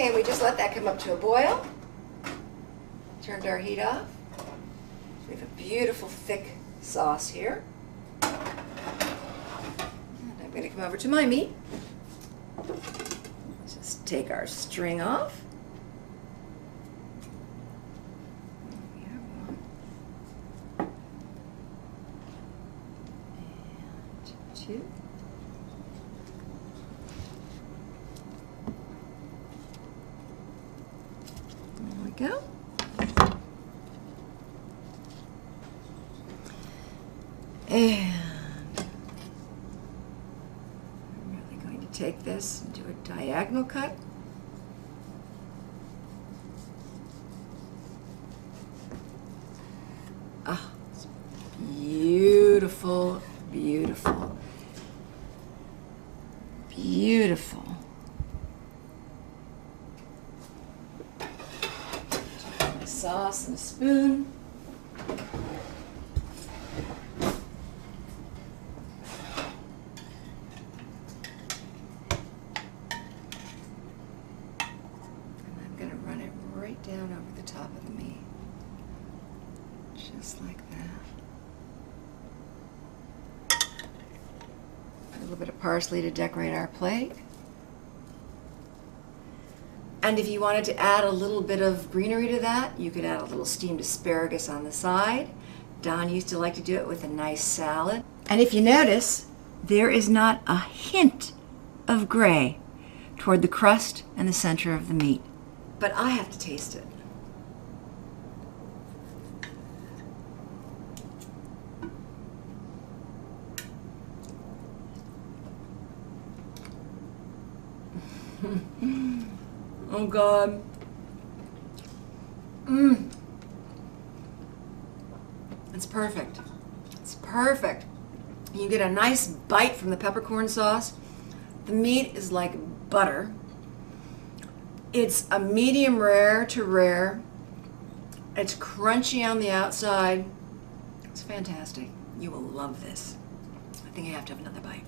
Okay, we just let that come up to a boil. Turned our heat off. We have a beautiful thick sauce here. And I'm going to come over to my meat. Let's just take our string off. We have one. And two. There we go. And I'm really going to take this and do a diagonal cut. Ah, it's beautiful, beautiful, beautiful. Take my sauce and a spoon. Down over the top of the meat, just like that. A little bit of parsley to decorate our plate. And if you wanted to add a little bit of greenery to that, you could add a little steamed asparagus on the side. Don used to like to do it with a nice salad. And if you notice, there is not a hint of gray toward the crust and the center of the meat. But I have to taste it. Oh God. It's perfect. It's perfect. You get a nice bite from the peppercorn sauce. The meat is like butter. It's a medium rare to rare. It's crunchy on the outside. It's fantastic. You will love this. I think I have to have another bite.